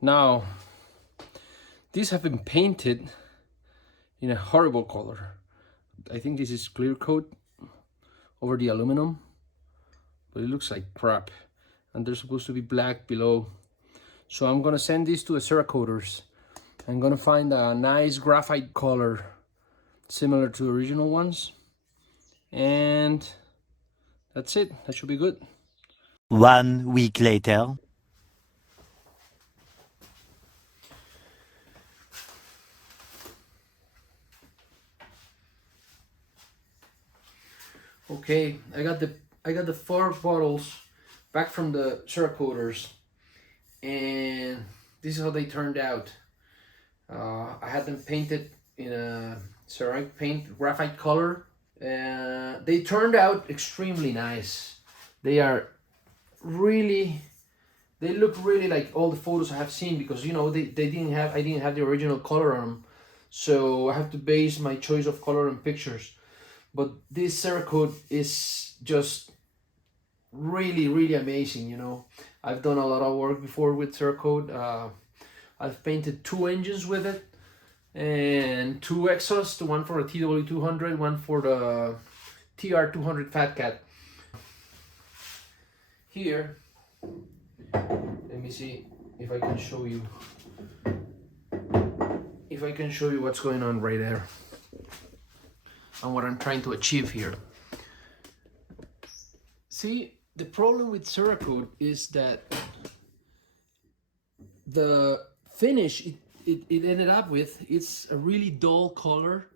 Now, these have been painted in a horrible color. I think this is clear coat over the aluminum, but it looks like crap. And they're supposed to be black below. So I'm gonna send these to the Cerakoters. I'm gonna find a nice graphite color similar to the original ones. And that's it, that should be good. 1 week later. Okay, I got the 4 bottles back from the Cerakoters, and this is how they turned out. I had them painted in a ceramic paint graphite color. They turned out extremely nice. They are really, they look really like all the photos I have seen, because you know I didn't have the original color on them, so I have to base my choice of color on pictures. But this Cerakote is just really amazing. You know, I've done a lot of work before with Cerakote. I've painted 2 engines with it and 2 exhausts, one for the TW200, one for the TR200 Fat Cat. Here, let me see if I can show you. If I can show you what's going on right there and what I'm trying to achieve here. See, the problem with Cerakote is that the finish it ended up with, it's a really dull color.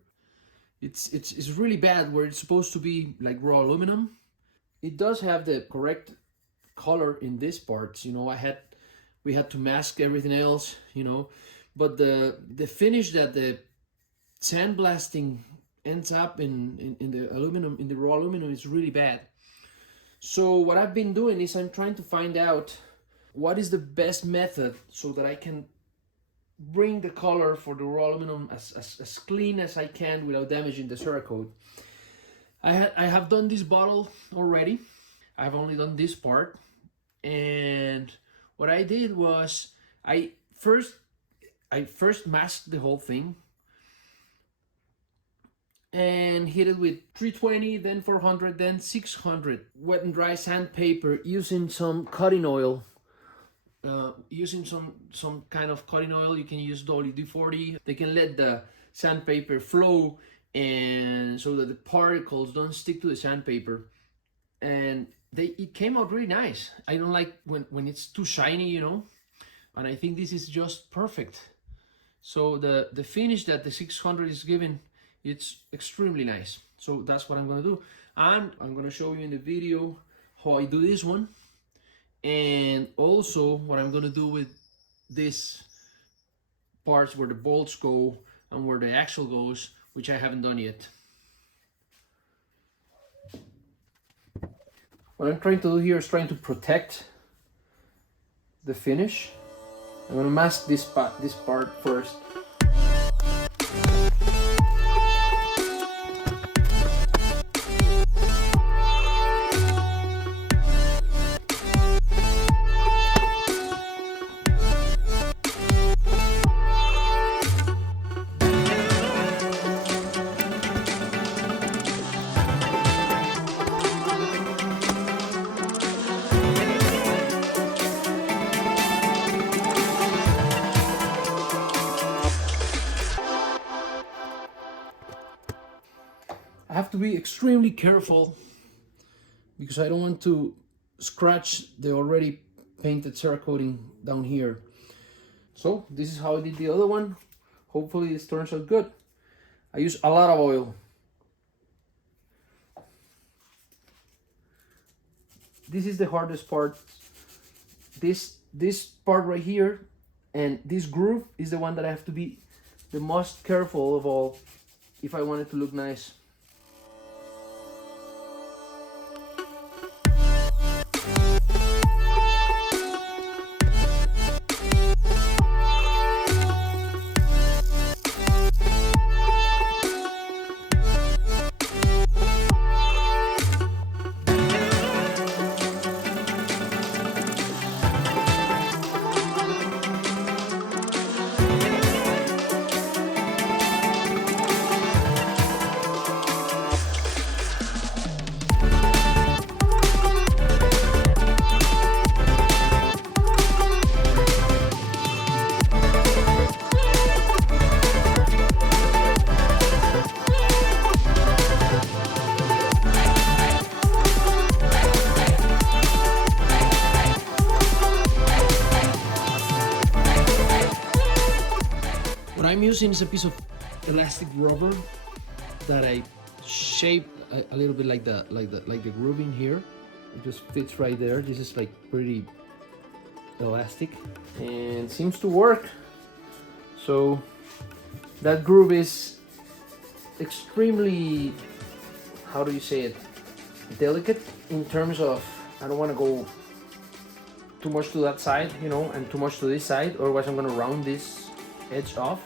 It's really bad where it's supposed to be like raw aluminum. It does have the correct color in this parts, you know. We had to mask everything else, you know, but the finish that the sandblasting ends up in the aluminum, in the raw aluminum, is really bad. So what I've been doing is I'm trying to find out what is the best method so that I can bring the color for the raw aluminum as clean as I can without damaging the Cerakote. I have done this bottle already. I've only done this part, and what I did was I first masked the whole thing and hit it with 320, then 400, then 600 wet and dry sandpaper using some cutting oil. Using some kind of cutting oil. You can use WD-40. They can let the sandpaper flow, and so that the particles don't stick to the sandpaper. And it came out really nice. I don't like when it's too shiny, you know, and I think this is just perfect. So the finish that the 600 is giving, it's extremely nice. So that's what I'm gonna do, and I'm gonna show you in the video how I do this one, and also what I'm gonna do with this parts where the bolts go and where the axle goes, which I haven't done yet. What I'm trying to do here is trying to protect the finish. I'm gonna mask this part first. I have to be extremely careful because I don't want to scratch the already painted Cerakoting down here. So this is how I did the other one. Hopefully this turns out good. I use a lot of oil. This is the hardest part. This part right here and this groove is the one that I have to be the most careful of all if I want it to look nice. using is a piece of elastic rubber that I shape a little bit like the grooving here. It just fits right there. This is like pretty elastic and seems to work. So that groove is extremely, how do you say it, delicate in terms of, I don't want to go too much to that side, you know, and too much to this side, otherwise I'm going to round this edge off.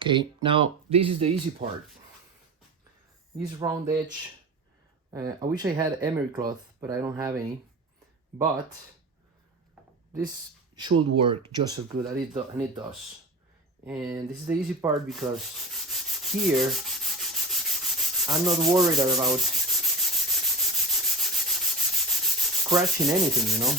Okay, now this is the easy part. This round edge, I wish I had emery cloth, but I don't have any. But this should work just as good, and it does. And this is the easy part because here I'm not worried about scratching anything, you know.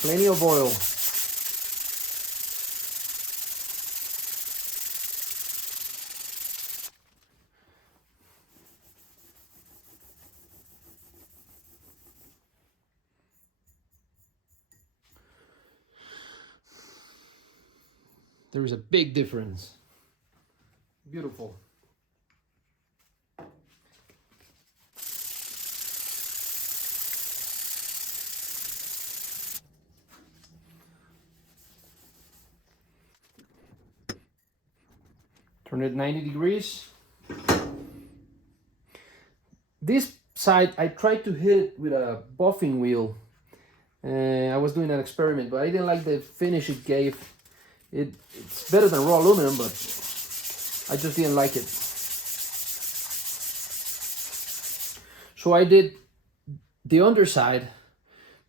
Plenty of oil. There is a big difference. Beautiful. Turn it 90 degrees. This side, I tried to hit it with a buffing wheel. I was doing an experiment, but I didn't like the finish it gave. It's better than raw aluminum, but I just didn't like it. So I did the underside.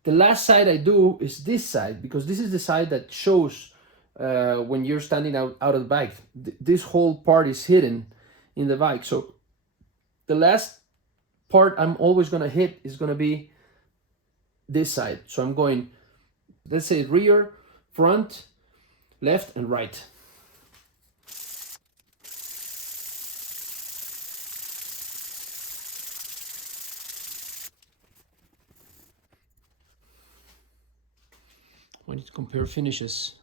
The last side I do is this side, because this is the side that shows when you're standing out of the bike. This whole part is hidden in the bike. So the last part I'm always gonna hit is gonna be this side. So I'm going, let's say rear, front, left, and right. We need to compare finishes.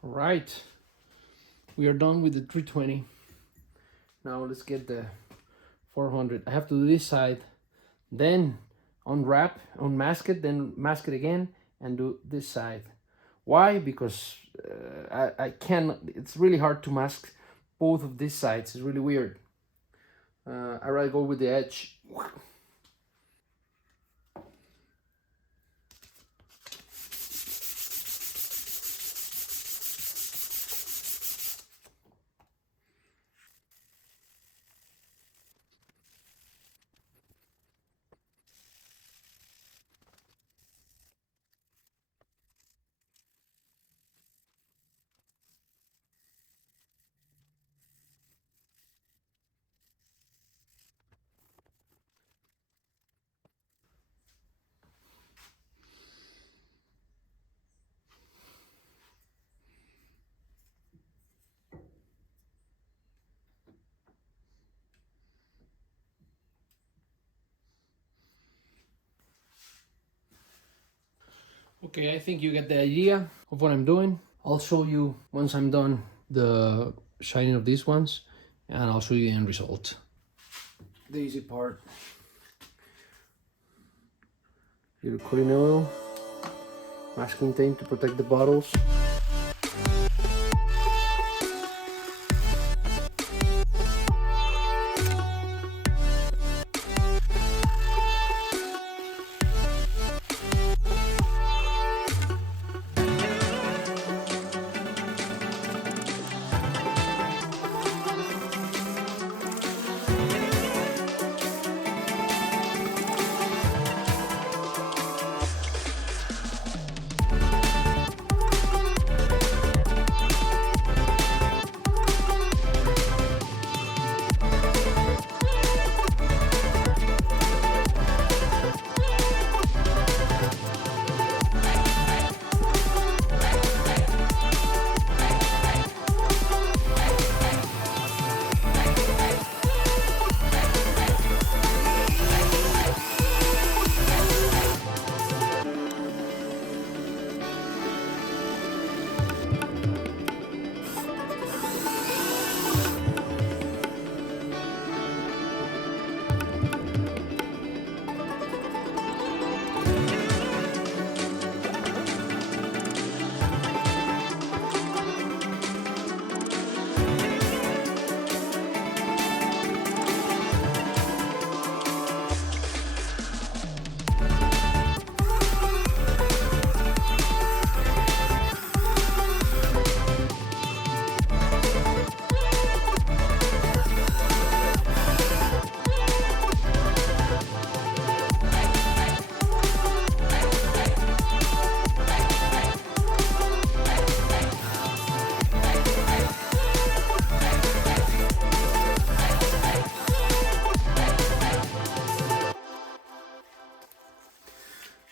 All right, we are done with the 320. Now let's get the 400. I have to do this side, then unwrap, unmask it, then mask it again, and do this side. Why? Because I can, it's really hard to mask both of these sides. It's really weird. I rather go with the edge. Okay, I think you get the idea of what I'm doing. I'll show you once I'm done the shining of these ones, and I'll show you the end result. the easy part. Little cooling oil, masking tape to protect the bottles.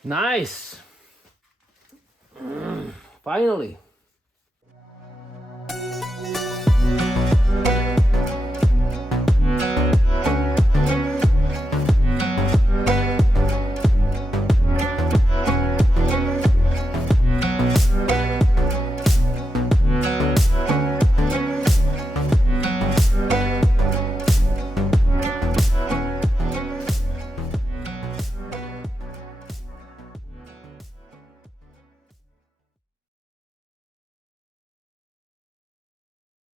Nice. Finally.